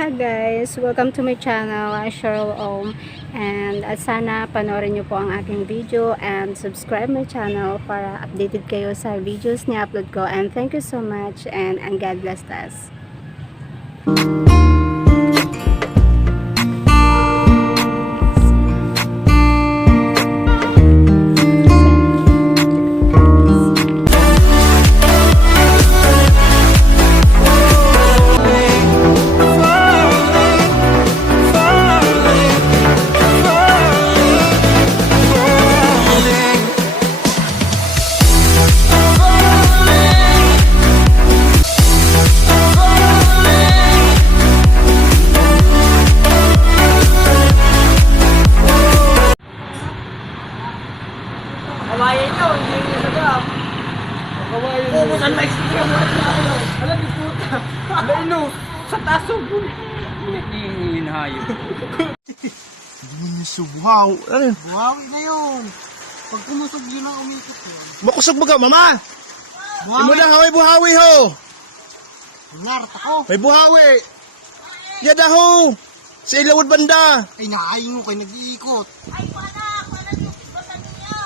Hi guys, welcome to my channel, Cheryl Om, and sana panoorin nyo po ang aking video and subscribe my channel para updated kayo sa videos ni upload ko, and thank you so much and God bless us. Kawayan nyo, hindi nyo nagap. Kawayan nyo. Pupusan na extra mo. Alam niyo puta. Laino, sa taso. Hinahayo. Hindi niyo subuhaw. Ano yun? Buhawi na yun. Pag kumusog yun ang umikot yun. Makusog mo ka, mama! Buhawi. Imo na, may buhawi ho! Narat ako. May buhawi! Yada ho! Sa ilawad banda! Ay naayin mo kayo nag-iikot. Ay, wala yung isbatan niyo.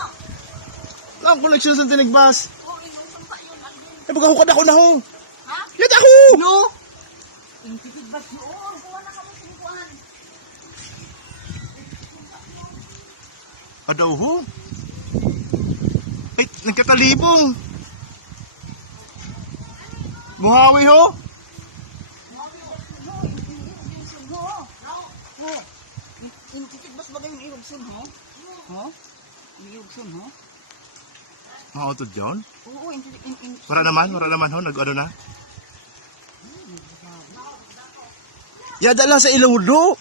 Lang, connection sa tinigbas. Oo, yung sumpa yun. Andun. Eh, bagahukad ako na ho! Ha? Yada ho! No? Yung titibas niyo. Oo, buwan na kami sinukuhan. Adaw ho? Ay, nagkakalibong! Buhawi ho? Yung titibas ba kayong irugsun, ha? Ha? Yung irugsun, ha? Makautod yun? Oo, Wala naman ho, nag-ano na? Yada lang sa ilawad ho!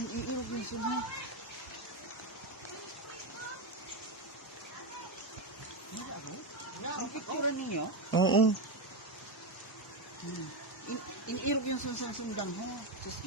irugsun, ha? Ang picture ninyo? Oo. Inirog yung sundan ho. Sus,